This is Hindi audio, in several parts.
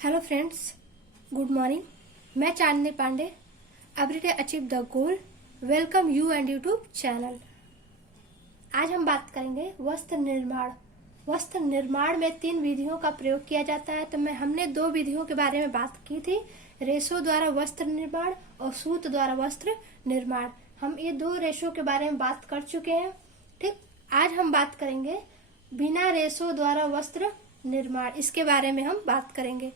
Hello friends, good morning. मैं Chandni Pandey, everyday achieve the goal. Welcome you and YouTube channel. आज हम बात करेंगे वस्त्र निर्माण। वस्त्र निर्माण में 3 विधियों का प्रयोग किया जाता है। तो हमने 2 विधियों के बारे में बात की थी, रेशों द्वारा वस्त्र निर्माण और सूत द्वारा वस्त्र निर्माण। हम ये 2 रेशों के बारे में बात कर चुके हैं। ठीक, आज हम बात करेंगे बिना रेशों द्वारा वस्त्र निर्माण। इसके बारे में हम बात करेंगे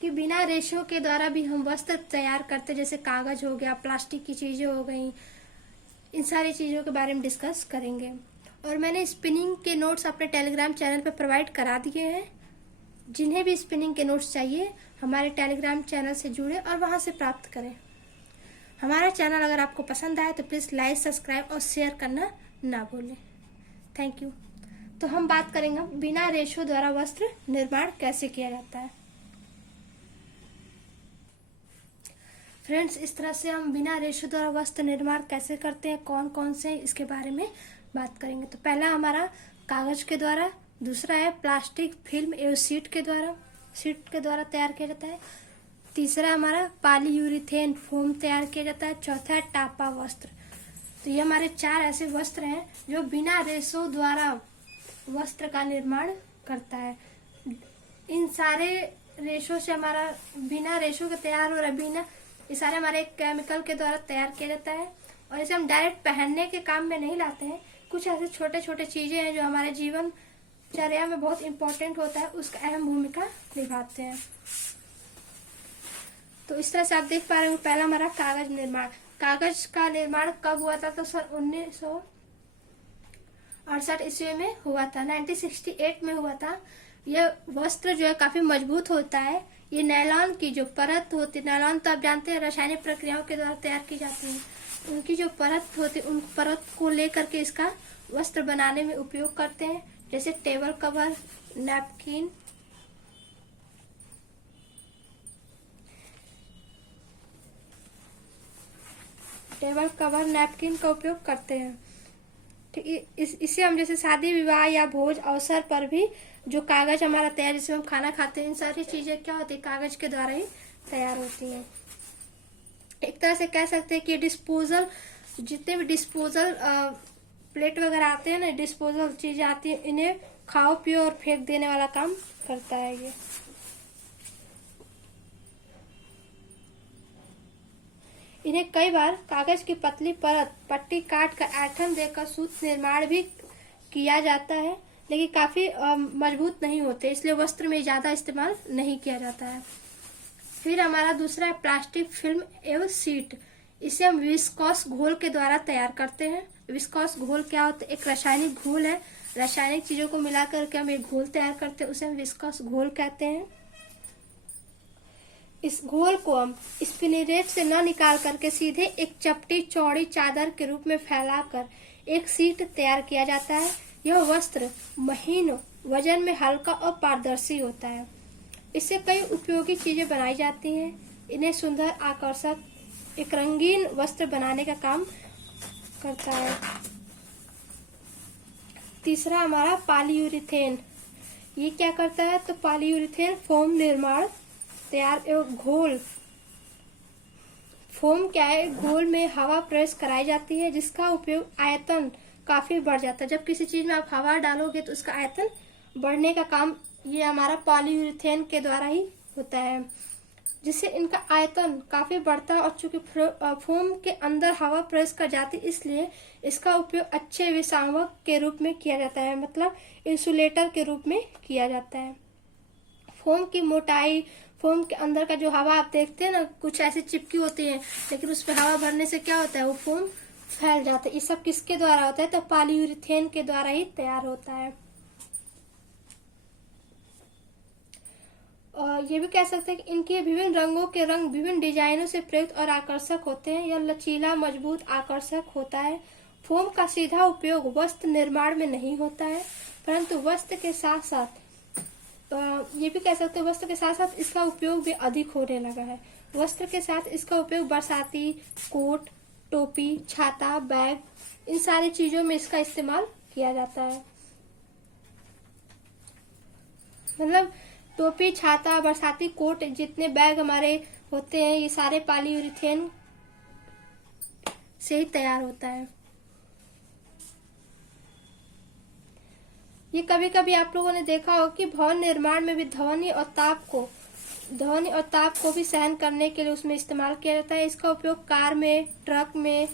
कि बिना रेशों के द्वारा भी हम वस्त्र तैयार करते, जैसे कागज हो गया, प्लास्टिक की चीजें हो गई, इन सारी चीजों के बारे में डिस्कस करेंगे। और मैंने स्पिनिंग के नोट्स अपने टेलीग्राम चैनल पर प्रोवाइड करा दिए हैं। जिन्हें भी स्पिनिंग के नोट्स चाहिए हमारे टेलीग्राम चैनल से जुड़े और वहां से प्राप्त करें। हमारा चैनल अगर आपको पसंद आए तो प्लीज लाइक, सब्सक्राइब और शेयर करना ना भूलें। Thank you. तो हम बात करेंगे बिना रेशों द्वारा वस्त्र निर्माण कैसे किया जाता है। फ्रेंड्स, इस तरह से हम बिना रेशों द्वारा वस्त्र निर्माण कैसे करते हैं, कौन कौन से, इसके बारे में बात करेंगे। तो पहला हमारा कागज के द्वारा, दूसरा है प्लास्टिक फिल्म एवं सीट के द्वारा तैयार किया जाता है। तीसरा हमारा पॉलीयूरेथेन फोम तैयार किया जाता है। चौथा है टापा वस्त्र। तो ये हमारे 4 ऐसे वस्त्र हैं जो बिना रेशों द्वारा वस्त्र का निर्माण करता है। इन सारे रेशों से हमारा बिना रेशों के तैयार हो रहा, ये सारे हमारे एक केमिकल के द्वारा तैयार किया जाता है। और इसे हम डायरेक्ट पहनने के काम में नहीं लाते हैं। कुछ ऐसे छोटे छोटे चीजें हैं जो हमारे जीवन चर्या में बहुत इंपॉर्टेंट होता है, उसका अहम भूमिका निभाते हैं। तो इस तरह से आप देख पा रहे हो, पहला हमारा कागज निर्माण। कागज का निर्माण कब हुआ था? तो सन 1968 ईस्वी में हुआ था, 1968 में हुआ था। यह वस्त्र जो है काफी मजबूत होता है। ये नायलॉन की जो परत होती है, नायलॉन तो आप जानते हैं रासायनिक प्रक्रियाओं के द्वारा तैयार की जाती है। उनकी जो परत होती है, उन परत को लेकर के इसका वस्त्र बनाने में उपयोग करते हैं, जैसे टेबल कवर, नैपकिन, नैपकिन का उपयोग करते हैं। इसे हम जैसे शादी विवाह या भोज अवसर पर भी जो कागज हमारा तैयार, जिसमें हम खाना खाते हैं, इन सारी चीजें क्या होती है, कागज के द्वारा ही तैयार होती हैं। एक तरह से कह सकते हैं कि डिस्पोजल, जितने भी डिस्पोजल प्लेट वगैरह आते हैं ना, डिस्पोजल चीजें आती है, इन्हें खाओ पियो और फेंक देने वाला काम करता है ये। इन्हें कई बार कागज की पतली परत पट्टी काट कर ऐंठन देकर सूत निर्माण भी किया जाता है, लेकिन काफी मजबूत नहीं होते, इसलिए वस्त्र में ज्यादा इस्तेमाल नहीं किया जाता है। फिर हमारा दूसरा है प्लास्टिक फिल्म एवं सीट। इसे हम विस्कोस घोल के द्वारा तैयार करते हैं। विस्कोस घोल क्या होता है? एक रासायनिक घोल है। रासायनिक चीजों को मिला करके हम एक घोल तैयार करते हैं, उसे हम विस्कोस घोल कहते हैं। इस घोल को हम स्पिनिरेट से न निकाल करके सीधे एक चपटी चौड़ी चादर के रूप में फैलाकर एक सीट तैयार किया जाता है। यह वस्त्र महीन, वजन में हल्का और पारदर्शी होता है। इससे कई उपयोगी चीजें बनाई जाती हैं। इन्हें सुंदर, आकर्षक, एक रंगीन वस्त्र बनाने का काम करता है। तीसरा हमारा पॉलीयूरेथेन। ये क्या करता है? तो पॉलीयूरेथेन फोम निर्माण तैयार एवं घोल। फोम क्या है? घोल में हवा प्रवेश कराई जाती है, जिसका उपयोग आयतन काफी बढ़ जाता है। जब किसी चीज में आप हवा डालोगे तो उसका आयतन बढ़ने का काम ये हमारा पॉलीयूरेथेन के द्वारा ही होता है, जिससे इनका आयतन काफी बढ़ता है। और चूंकि फोम के अंदर हवा प्रवेश कर जाती है, इसलिए इसका उपयोग अच्छे विषावक के रूप में किया जाता है, मतलब इंसुलेटर के रूप में किया जाता है। फोम की मोटाई, फोम के अंदर का जो हवा आप देखते हैं ना, कुछ ऐसी चिपकी होती है, लेकिन उस पर हवा भरने से क्या होता है, वो फोम फैल जाता है। ये सब किसके द्वारा होता है? तो पॉलीयूरेथेन के द्वारा ही तैयार होता है। और ये भी कह सकते हैं कि इनके विभिन्न रंगों के रंग विभिन्न डिजाइनों से प्रयुक्त और आकर्षक होते हैं। यह लचीला, मजबूत, आकर्षक होता है। फोम का सीधा उपयोग वस्त्र निर्माण में नहीं होता है, परंतु वस्त्र के साथ साथ ये भी कह सकते हैं वस्त्र के साथ साथ इसका उपयोग भी अधिक होने लगा है। वस्त्र के साथ इसका उपयोग बरसाती कोट, टोपी, छाता, बैग, इन सारी चीजों में इसका इस्तेमाल किया जाता है। मतलब टोपी, छाता, बरसाती कोट, जितने बैग हमारे होते हैं ये सारे पॉलीयूरेथेन से ही तैयार होता है। ये कभी कभी आप लोगों ने देखा हो कि भवन निर्माण में भी ध्वनि और ताप को भी सहन करने के लिए उसमें इस्तेमाल किया जाता है। इसका उपयोग कार में, ट्रक में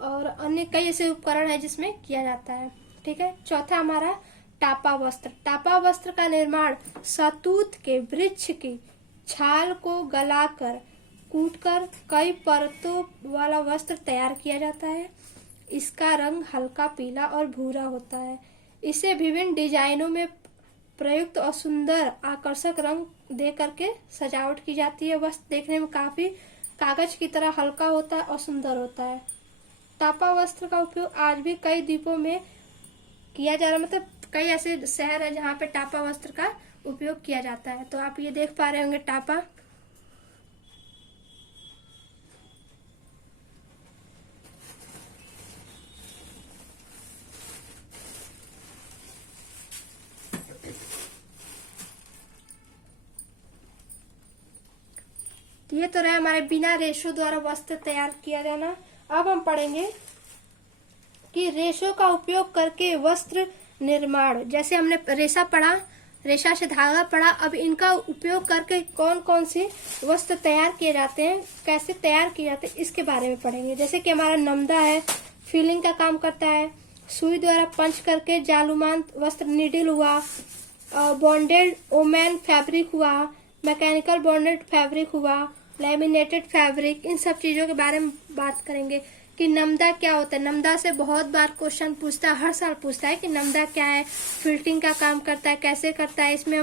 और अन्य कई ऐसे उपकरण है जिसमें किया जाता है। ठीक है। चौथा हमारा टापा वस्त्र। टापा वस्त्र का निर्माण शहतूत के वृक्ष की छाल को गलाकर कूटकर कई परतों वाला वस्त्र तैयार किया जाता है। इसका रंग हल्का पीला और भूरा होता है। इसे विभिन्न डिजाइनों में प्रयुक्त और सुंदर आकर्षक रंग दे करके सजावट की जाती है। वस्त्र देखने में काफी कागज की तरह हल्का होता है और सुंदर होता है। टापा वस्त्र का उपयोग आज भी कई द्वीपों में किया जा रहा है, मतलब कई ऐसे शहर है जहाँ पे टापा वस्त्र का उपयोग किया जाता है। तो आप ये देख पा रहे होंगे टापा। ये तो रहा हमारे बिना रेशों द्वारा वस्त्र तैयार किया जाना। अब हम पढ़ेंगे कि रेशों का उपयोग करके वस्त्र निर्माण। जैसे हमने रेशा पढ़ा, रेशा से धागा पढ़ा, अब इनका उपयोग करके कौन कौन से वस्त्र तैयार किए जाते हैं, कैसे तैयार किए जाते हैं, इसके बारे में पढ़ेंगे। जैसे कि हमारा नमदा है, फिलिंग का काम करता है। सुई द्वारा पंच करके जालुमान वस्त्र, नीडल हुआ, बॉन्डेड ओमेन फैब्रिक हुआ, मैकेनिकल बॉन्डेड फैब्रिक हुआ, लैमिनेटेड फैब्रिक, इन सब चीज़ों के बारे में बात करेंगे कि नमदा क्या होता है। नमदा से बहुत बार क्वेश्चन पूछता है, हर साल पूछता है कि नमदा क्या है, फिल्टिंग का काम करता है, कैसे करता है। इसमें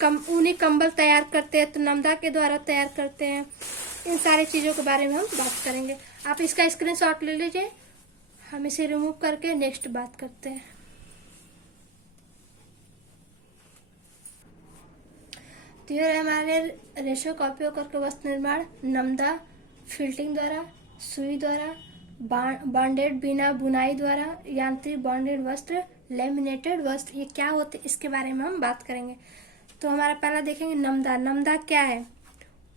हम ऊनी कंबल तैयार करते हैं तो नमदा के द्वारा तैयार करते हैं। इन सारी चीज़ों के बारे में हम बात करेंगे। आप इसका स्क्रीनशॉट ले लीजिए, हम इसे रिमूव करके नेक्स्ट बात करते हैं। तो ये हमारे रेशों का उपयोग करके वस्त्र निर्माण। नमदा फिल्टिंग द्वारा, सुई द्वारा, बॉन्डेड बिना बुनाई द्वारा, यांत्रिक बॉन्डेड वस्त्र, लेमिनेटेड वस्त्र, ये क्या होते हैं इसके बारे में हम बात करेंगे। तो हमारा पहला देखेंगे नमदा। नमदा क्या है?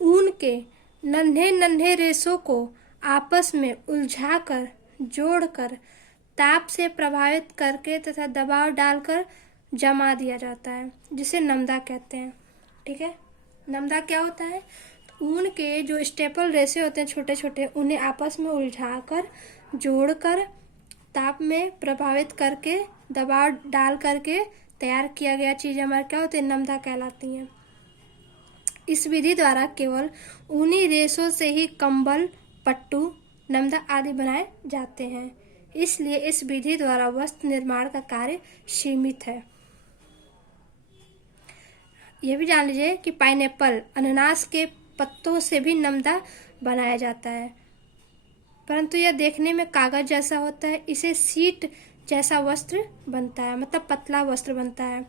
ऊन के नन्हे नन्हे रेशों को आपस में उलझाकर, जोड़कर, ताप से प्रभावित करके तथा दबाव डालकर जमा दिया जाता है, जिसे नमदा कहते हैं। ठीक है। नमदा क्या होता है? ऊन के जो स्टेपल रेशे होते हैं छोटे छोटे, उन्हें आपस में उलझाकर, जोड़कर, ताप में प्रभावित करके, दबाव डाल करके तैयार किया गया चीज़ हमारे क्या होते हैं? नमदा कहलाती हैं। इस विधि द्वारा केवल ऊनी रेशों से ही कंबल, पट्टू, नमदा आदि बनाए जाते हैं। इसलिए इस विधि द्वारा वस्त्र निर्माण का कार्य सीमित है। यह भी जान लीजिए कि पाइनएप्पल, अनानास के पत्तों से भी नमदा बनाया जाता है, परंतु यह देखने में कागज जैसा होता है। इसे सीट जैसा वस्त्र बनता है, मतलब पतला वस्त्र बनता है।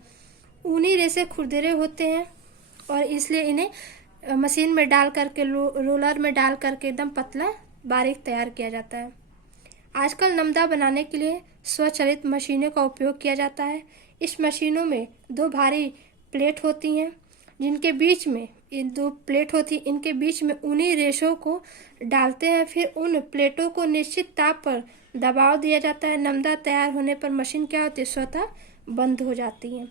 ऊनी रेशे खुरदरे होते हैं और इसलिए इन्हें मशीन में डाल करके, रोलर में डाल करके एकदम पतला बारीक तैयार किया जाता है। आजकल नमदा बनाने के लिए स्वचालित मशीनों का उपयोग किया जाता है। इस मशीनों में दो भारी प्लेट होती हैं, जिनके बीच में इनके बीच में ऊनी रेशों को डालते हैं। फिर उन प्लेटों को निश्चित ताप पर दबाव दिया जाता है। नमदा तैयार होने पर मशीन क्या होती है? स्वतः बंद हो जाती है।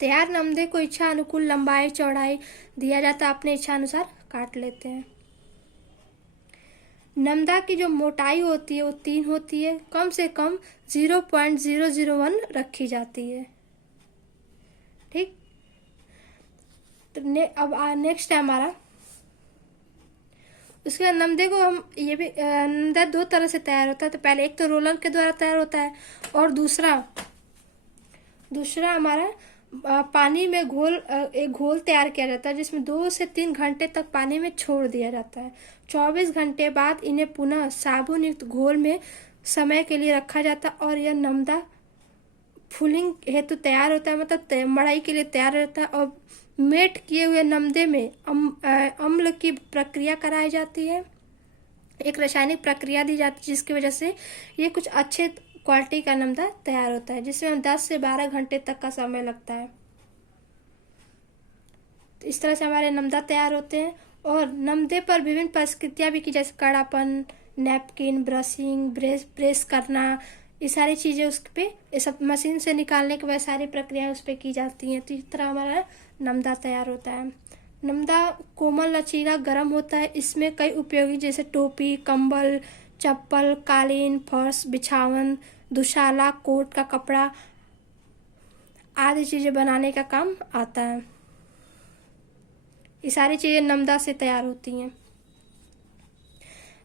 तैयार नमदे को इच्छा अनुकूल लंबाई चौड़ाई दिया जाता है, अपने इच्छा अनुसार काट लेते हैं। नमदा की जो मोटाई होती है वो 3 होती है, कम से कम 0.001 रखी जाती है। ठीक। तो अब नेक्स्ट है हमारा, उसके बाद नमदे को हम ये भी नमदा 2 तरह से तैयार होता है। तो पहले एक तो रोलर के द्वारा तैयार होता है और दूसरा हमारा पानी में एक घोल तैयार किया जाता है, जिसमें 2 से 3 घंटे तक पानी में छोड़ दिया जाता है। 24 घंटे बाद इन्हें पुनः साबुन युक्त घोल में समय के लिए रखा जाता है और यह नमदा फूलिंग हेतु तैयार होता है, मतलब मड़ाई के लिए तैयार रहता है। और मेट किए हुए नमदे में अम्ल की प्रक्रिया कराई जाती है, एक रासायनिक प्रक्रिया दी जाती है, जिसकी वजह से ये कुछ अच्छे क्वालिटी का नमदा तैयार होता है, जिसमें हम 10 से 12 घंटे तक का समय लगता है। तो इस तरह से हमारे नमदा तैयार होते हैं। और नमदे पर विभिन्न प्रक्रियाएं भी की, जैसे कड़ापन, नैपकिन, ब्रशिंग, प्रेस करना, ये सारी चीज़ें उस पे, ये सब मशीन से निकालने के बाद सारी प्रक्रियाएं उस पर की जाती हैं। तो इस तरह हमारा नमदा तैयार होता है। नमदा कोमल, लचीला, गर्म होता है। इसमें कई उपयोगी जैसे टोपी, कंबल, चप्पल, कालीन, फर्श, बिछावन, दुशाला, कोट का कपड़ा आदि चीज़ें बनाने का काम आता है। ये सारी चीज़ें नमदा से तैयार होती हैं।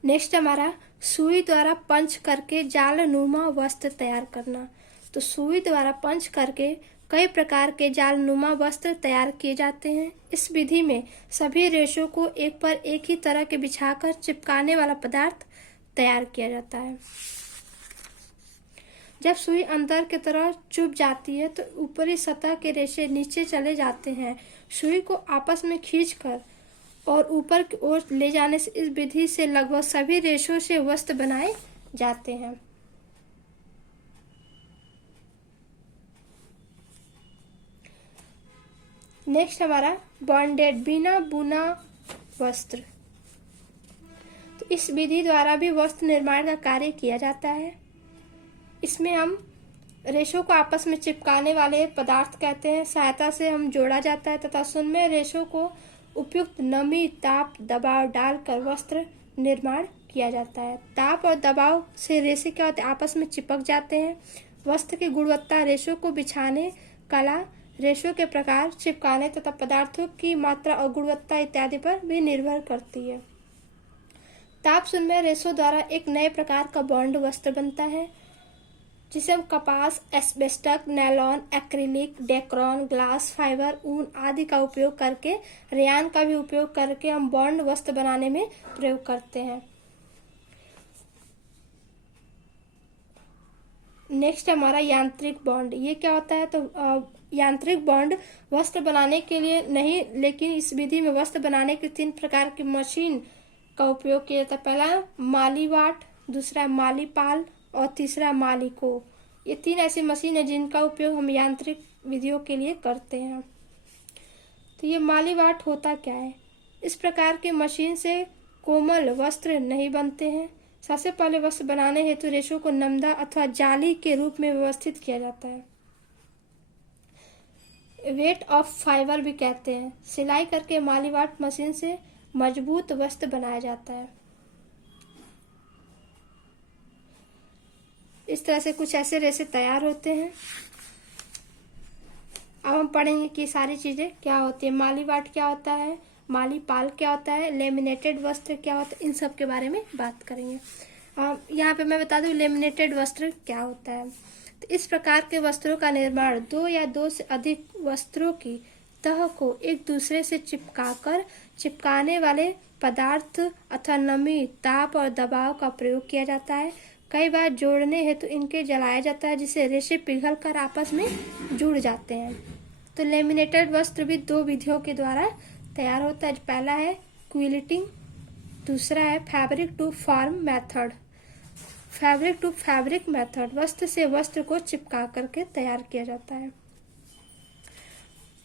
नेक्स्ट हमारा सुई द्वारा पंच करके जालनुमा वस्त्र तैयार करना। तो सुई द्वारा पंच करके कई प्रकार के जालनुमा वस्त्र तैयार किए जाते हैं। इस विधि में सभी रेशों को एक पर एक ही तरह के बिछाकर चिपकाने वाला पदार्थ तैयार किया जाता है। जब सुई अंदर की तरफ चुभ जाती है तो ऊपरी सतह के रेशे नीचे चले जाते हैं। सुई को आपस में खींचकर और ऊपर की ओर ले जाने से इस विधि से लगभग सभी रेशों से वस्त्र बनाए जाते हैं। नेक्स्ट हमारा बॉन्डेड, बिना बुना वस्त्र। तो इस विधि द्वारा भी वस्त्र निर्माण का कार्य किया जाता है। इसमें हम रेशों को आपस में चिपकाने वाले पदार्थ कहते हैं सहायता से हम जोड़ा जाता है तथा सुनमे रेशों को उपयुक्त नमी, ताप, दबाव डालकर वस्त्र निर्माण किया जाता है। ताप और दबाव से रेशे क्या होते हैं, आपस में चिपक जाते हैं। वस्त्र की गुणवत्ता रेशों को बिछाने, कला, रेशों के प्रकार, चिपकाने तथा पदार्थों की मात्रा और गुणवत्ता इत्यादि पर भी निर्भर करती है। ताप सुनमे रेशों द्वारा एक नए प्रकार का बॉन्ड वस्त्र बनता है, जिसे हम कपास, asbestos, nylon, acrylic, Dacron, glass fibre, ऊन आदि का उपयोग करके, रेयान का भी उपयोग करके हम बॉन्ड वस्त्र बनाने में प्रयोग करते हैं। नेक्स्ट हमारा यांत्रिक बॉन्ड। ये क्या होता है, तो यांत्रिक बॉन्ड वस्त्र बनाने के लिए नहीं, लेकिन इस विधि में वस्त्र बनाने के 3 प्रकार की मशीन का उपयोग किया जाता है। पहला मालीवाट, दूसरा मालीपाल और तीसरा मालिको। ये 3 ऐसी मशीन है जिनका उपयोग हम यांत्रिक विधियों के लिए करते हैं। तो ये मालीवाट होता क्या है, इस प्रकार की मशीन से कोमल वस्त्र नहीं बनते हैं। सबसे पहले वस्त्र बनाने हेतु रेशों को नमदा अथवा जाली के रूप में व्यवस्थित किया जाता है। वेट ऑफ फाइबर भी कहते हैं। सिलाई करके मालीवाट मशीन से मजबूत वस्त्र बनाया जाता है। इस तरह से कुछ ऐसे रेशे तैयार होते हैं। अब हम पढ़ेंगे कि सारी चीजें क्या होती है। मालीवाट क्या होता है, मालीपाल क्या होता है, लेमिनेटेड वस्त्र क्या होता है, इन सब के बारे में बात करेंगे। यहाँ पे मैं बता दूं लेमिनेटेड वस्त्र क्या होता है। तो इस प्रकार के वस्त्रों का निर्माण 2 या 2 से अधिक वस्त्रों की तह को एक दूसरे से चिपकाकर चिपकाने वाले पदार्थ अथवा नमी, ताप और दबाव का प्रयोग किया जाता है। कई बार जोड़ने हेतु इनके जलाया जाता है, जिससे रेशे पिघलकर आपस में जुड़ जाते हैं। तो लेमिनेटेड वस्त्र भी 2 विधियों के द्वारा तैयार होता है। पहला है क्विल्टिंग, दूसरा है fabric to form method. Fabric to fabric method, वस्त्र से वस्त्र को चिपका करके तैयार किया जाता है।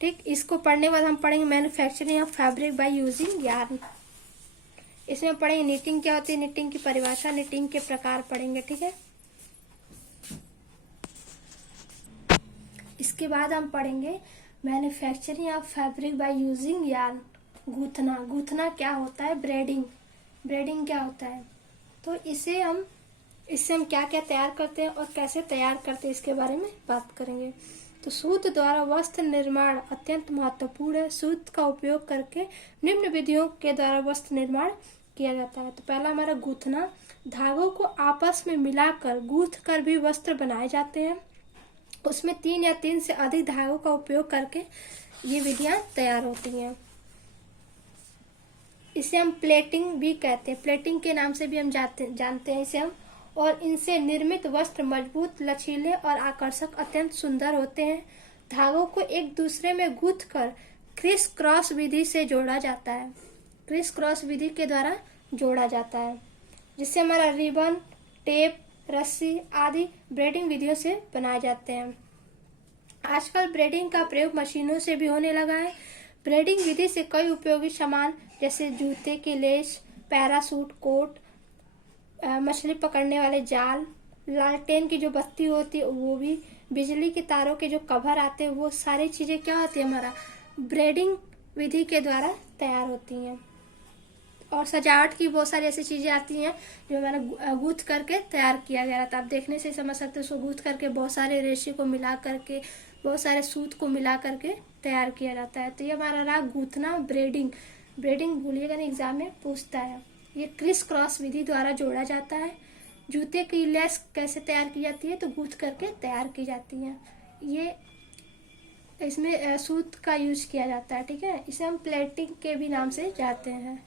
ठीक, इसको पढ़ने के बाद हम पढ़ेंगे manufacturing of fabric by using yarn. इसमें पढ़ेंगे निटिंग क्या होती है, निटिंग की परिभाषा, निटिंग के प्रकार पढ़ेंगे। ठीक है, इसके बाद हम पढ़ेंगे manufacturing of fabric by using yarn. गूंथना, गूंथना क्या होता है, ब्रेडिंग, ब्रेडिंग क्या होता है। तो इससे हम क्या क्या तैयार करते हैं और कैसे तैयार करते हैं, इसके बारे में बात करेंगे। तो सूत द्वारा वस्त्र निर्माण अत्यंत महत्वपूर्ण है। सूत का उपयोग करके निम्न विधियों के द्वारा वस्त्र निर्माण किया जाता है। तो पहला हमारा गूंथना, धागों को आपस में मिलाकर गूंथ कर भी वस्त्र बनाए जाते हैं। उसमें 3 या 3 से अधिक धागों का उपयोग करके ये विधियां तैयार होती हैं। इसे हम प्लेटिंग भी कहते हैं, प्लेटिंग के नाम से भी हम जानते हैं इसे हम। और इनसे निर्मित वस्त्र मजबूत, लचीले और आकर्षक अत्यंत सुंदर होते हैं। धागों को एक दूसरे में गूंथ कर क्रिस क्रॉस विधि से जोड़ा जाता है। क्रिस क्रॉस विधि के द्वारा जोड़ा जाता है, जिससे हमारा रिबन, टेप, रस्सी आदि ब्रेडिंग विधियों से बनाए जाते हैं। आजकल ब्रेडिंग का प्रयोग मशीनों से भी होने लगा है। ब्रेडिंग विधि से कई उपयोगी सामान जैसे जूते की लेस, पैरासूट कोट, मछली पकड़ने वाले जाल, लालटेन की जो बत्ती होती है वो भी, बिजली के तारों के जो कवर आते हैं, वो सारी चीजें क्या होती है हमारा ब्रेडिंग विधि के द्वारा तैयार होती हैं। और सजावट की बहुत सारी ऐसी चीजें आती हैं जो हमारा गूंथ करके तैयार किया गया था। आप देखने से समझ सकते हो, उसको गूंथ करके बहुत सारे रेशे को मिला करके, बहुत सारे सूत को मिला करके तैयार किया जाता है। तो ये हमारा रहा गूंथना, ब्रेडिंग। ब्रेडिंग भूलिएगा नहीं, एग्जाम में पूछता है। ये क्रिस क्रॉस विधि द्वारा जोड़ा जाता है। जूते की लेस कैसे तैयार की जाती है, तो गूंथ करके तैयार की जाती है। ये इसमें सूत का यूज किया जाता है, ठीक है। इसे हम प्लेटिंग के भी नाम से जानते हैं।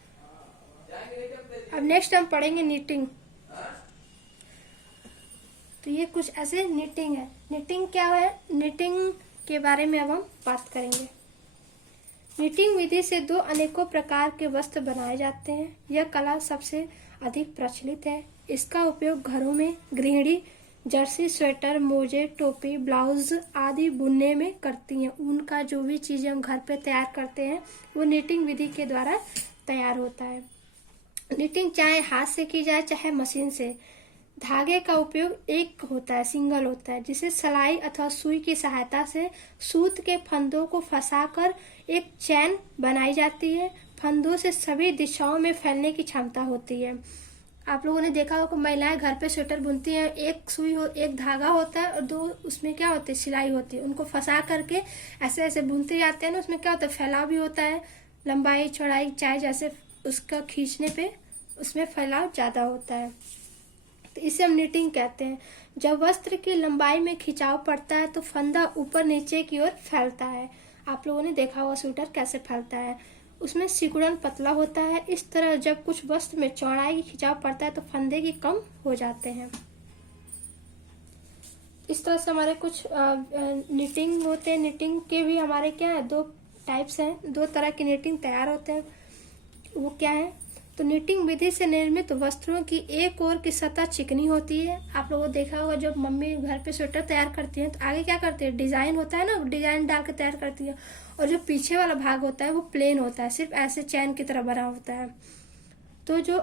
अब नेक्स्ट हम पढ़ेंगे नीटिंग। तो ये कुछ ऐसे नीटिंग है। नीटिंग क्या है, नीटिंग के बारे में अब हम बात करेंगे। नीटिंग विधि से दो अनेकों प्रकार के वस्त्र बनाए जाते हैं। यह कला सबसे अधिक प्रचलित है। इसका उपयोग घरों में गृहिणी जर्सी, स्वेटर, मोजे, टोपी, ब्लाउज आदि बुनने में करती हैं। ऊन का जो भी चीजें हम घर पे तैयार करते हैं वो नीटिंग विधि के द्वारा तैयार होता है। नीटिंग चाहे हाथ से की जाए चाहे मशीन से। धागे का उपयोग एक होता है, सिंगल होता है, जिसे सिलाई अथवा सुई की सहायता से सूत के फंदों को फंसाकर एक चैन बनाई जाती है। फंदों से सभी दिशाओं में फैलने की क्षमता होती है। आप लोगों ने देखा होगा महिलाएं घर पे स्वेटर बुनती हैं, एक सुई हो, एक धागा होता है और दो उसमें क्या होती है सिलाई होती है। उनको फंसा करके ऐसे ऐसे बुनते जाते हैं ना, उसमें क्या होता है फैलाव भी होता है, लंबाई चौड़ाई चाहे जैसे उसका खींचने पे उसमें फैलाव ज्यादा होता है। तो इसे हम नीटिंग कहते हैं। जब वस्त्र की लंबाई में खिंचाव पड़ता है तो फंदा ऊपर नीचे की ओर फैलता है। आप लोगों ने देखा होगा स्वेटर कैसे फैलता है, उसमें सिकुड़न पतला होता है। इस तरह जब कुछ वस्त्र में चौड़ाई की खिंचाव पड़ता है तो फंदे की कम हो जाते हैं। इस तरह से हमारे कुछ नीटिंग होते हैं। नीटिंग के भी हमारे क्या है दो टाइप्स हैं, दो तरह की नीटिंग तैयार होते हैं। वो क्या है, तो नीटिंग विधि से निर्मित वस्त्रों की एक ओर की सतह चिकनी होती है। आप लोगों ने देखा होगा जब मम्मी घर पे स्वेटर तैयार करती हैं तो आगे क्या करती है डिजाइन होता है ना, डिजाइन डाल के तैयार करती है। और जो पीछे वाला भाग होता है वो प्लेन होता है, सिर्फ ऐसे चैन की तरह बना होता है। तो जो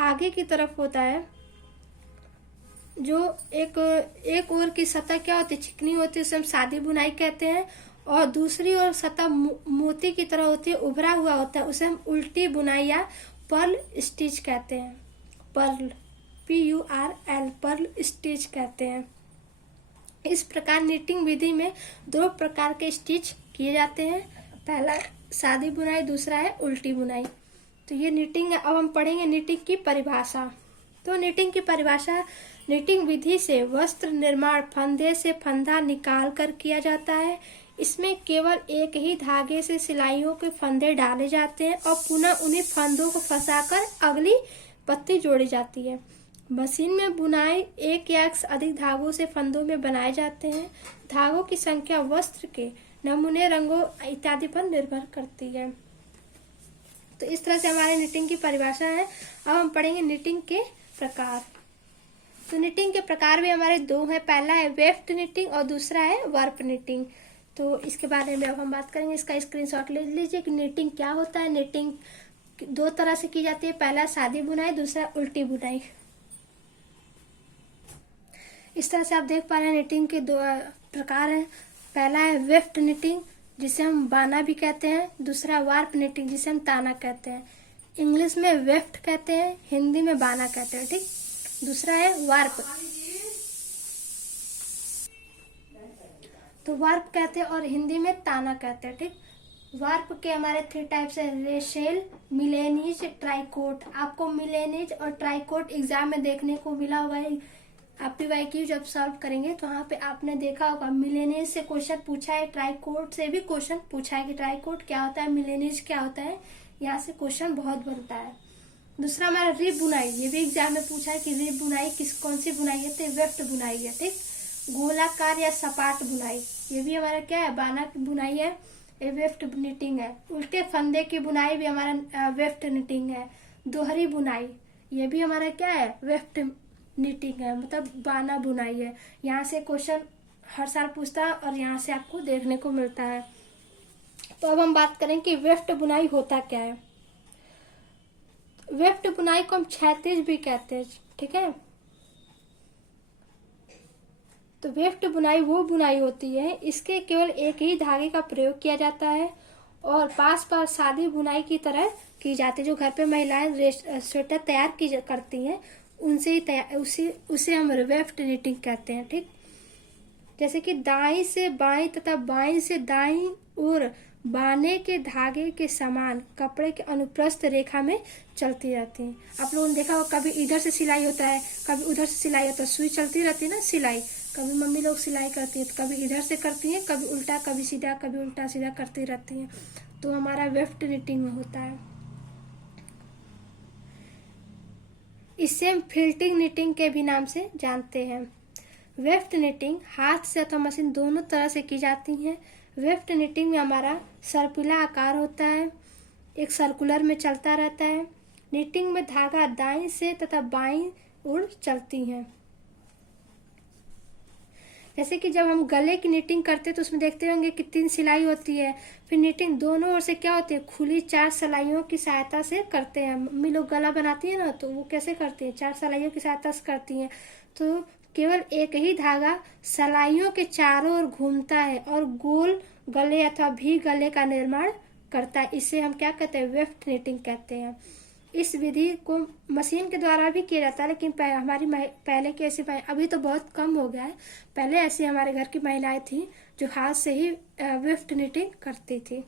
आगे की तरफ होता है, जो एक ओर की सतह क्या होती है चिकनी होती है, उसे हम सादी बुनाई कहते हैं। और दूसरी ओर सतह मोती की तरह होती है, उभरा हुआ होता है, उसे हम उल्टी बुनाई या पर्ल स्टिच कहते हैं। पर्ल PURL पर्ल स्टिच कहते हैं। इस प्रकार नीटिंग विधि में दो प्रकार के स्टिच किए जाते हैं, पहला सादी बुनाई, दूसरा है उल्टी बुनाई। तो ये नीटिंग है। अब हम पढ़ेंगे नीटिंग की परिभाषा। तो नीटिंग की परिभाषा, नीटिंग विधि से वस्त्र निर्माण फंदे से फंदा निकाल कर किया जाता है। इसमें केवल एक ही धागे से सिलाइयों के फंदे डाले जाते हैं और पुनः उन्हीं फंदों को फंसाकर अगली पत्ती जोड़ी जाती है। मशीन में बुनाई एक या अधिक धागों से फंदों में बनाए जाते हैं। धागों की संख्या वस्त्र के नमूने, रंगों इत्यादि पर निर्भर करती है। तो इस तरह से हमारे निटिंग की परिभाषा है। अब हम पढ़ेंगे निटिंग के प्रकार। तो निटिंग के प्रकार भी हमारे दो हैं, पहला है वेफ्ट निटिंग और दूसरा है वर्प निटिंग। तो इसके बारे में अब हम बात करेंगे। इसका स्क्रीनशॉट ले लीजिए कि निटिंग क्या होता है। निटिंग दो तरह से की जाती है, पहला सादी बुनाई, दूसरा उल्टी बुनाई। इस तरह से आप देख पा रहे हैं निटिंग के दो प्रकार हैं। पहला है वेफ्ट निटिंग जिसे हम बाना भी कहते हैं, दूसरा वार्प निटिंग जिसे हम ताना कहते हैं। इंग्लिश में वेफ्ट कहते हैं, हिंदी में बाना कहते हैं, ठीक। दूसरा है वार्प, तो वार्प कहते हैं और हिंदी में ताना कहते हैं, ठीक। वार्प के हमारे 3 टाइप्स है, रेशेल, मिलेनीज, ट्राइकोट। आपको मिलेनीज और ट्राइकोट एग्जाम में देखने को मिला होगा। आप PYQ जब सॉल्व करेंगे तो वहाँ पे आपने देखा होगा मिलेनीज से क्वेश्चन पूछा है, ट्राइकोट से भी क्वेश्चन पूछा है कि ट्राइकोट क्या होता है, मिलेनीज क्या होता है। यहाँ से क्वेश्चन बहुत बनता है। दूसरा हमारा रिब बुनाई, ये भी एग्जाम में पूछा है कि रिब बुनाई कौन सी बुनाई है, तो वेफ्ट बुनाई है, ठीक। गोलाकार या सपाट बुनाई, ये भी हमारा क्या है, बाना की बुनाई है, ये वेफ्ट निटिंग है। उल्टे फंदे की बुनाई भी हमारा वेफ्ट निटिंग है। दोहरी बुनाई, ये भी हमारा क्या है, वेफ्ट निटिंग है, मतलब बाना बुनाई है। यहाँ से क्वेश्चन हर साल पूछता है और यहाँ से आपको देखने को मिलता है। तो अब हम बात करें कि वेफ्ट बुनाई होता क्या है। वेफ्ट बुनाई को हम क्षैतिज भी कहते हैं, ठीक है। तो वेफ्ट बुनाई वो बुनाई होती है, इसके केवल एक ही धागे का प्रयोग किया जाता है और पास पास सादी बुनाई की तरह की जाती है। जो घर पे महिलाएं स्वेटर तैयार की करती हैं, उनसे ही तैयार उसे हम वेफ्ट निटिंग कहते हैं, ठीक। जैसे कि दाई से बाई तथा बाई से दाई और बाने के धागे के समान कपड़े के अनुप्रस्थ रेखा में चलती रहती हैं। आप लोगों ने देखा हो, कभी इधर से सिलाई होता है, कभी उधर से सिलाई होता है, सुई चलती रहती है ना सिलाई। कभी मम्मी लोग सिलाई करती है तो कभी इधर से करती हैं, कभी उल्टा, कभी सीधा, कभी उल्टा सीधा करती रहती हैं। तो हमारा वेफ्ट निटिंग में होता है। इसे हम फिल्टिंग निटिंग के भी नाम से जानते हैं। वेफ्ट निटिंग हाथ से अथवा मशीन दोनों तरह से की जाती है। वेफ्ट निटिंग में हमारा सर्पिला आकार होता है, एक सर्कुलर में चलता रहता है। निटिंग में धागा दाईं से तथा बाईं ओर चलती है। जैसे कि जब हम गले की निटिंग करते हैं तो उसमें देखते होंगे कि 3 सिलाई होती है। फिर निटिंग दोनों ओर से क्या होती है, खुली 4 सिलाइयों की सहायता से करते हैं। मम्मी लोग गला बनाती है ना, तो वो कैसे करती है, 4 सिलाइयों की सहायता से करती हैं। तो केवल एक ही धागा सिलाइयों के चारों ओर घूमता है और गोल गले अथवा भी गले का निर्माण करता है। इसे हम क्या कहते हैं, वेफ्ट निटिंग कहते हैं। इस विधि को मशीन के द्वारा भी किया जाता है, लेकिन हमारी पहले की ऐसी, अभी तो बहुत कम हो गया है। पहले ऐसी हमारे घर की महिलाएं थी जो हाथ से ही वेफ्ट निटिंग करती थी।